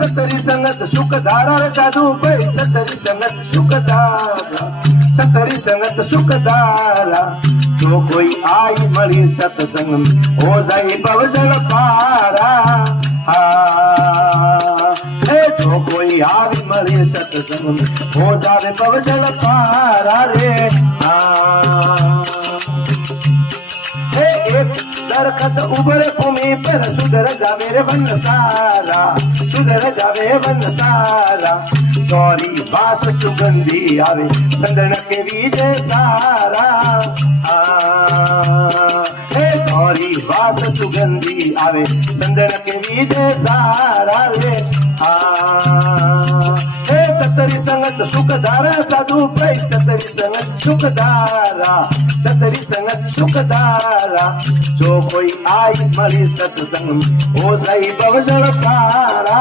सतरी संगत सुखदारा रे साधु भाई सतरी संगत सुखदारा सतरी संगत सुखदारा जो कोई आई मળી सत्संग हो जाए भवजल पारा जो कोई आई मળી सत्संग हो जाए भवजल पारा रे एक दरखत उबड़ भूमि पर सुधर जावे रे वन सारा सुधर जावे वन सारा चौरी बास सुगंधी आवे संदन के बीजे सारा चौरी बास सुगंधी आवे संदन के बीजे सारा रे सतरी संगत सुखदारा साधु भाई सतरी संगत सुखदारा सतरी संगत सुखदारा जो कोई आई मળી सत्संग हो जाई भवजल पारा।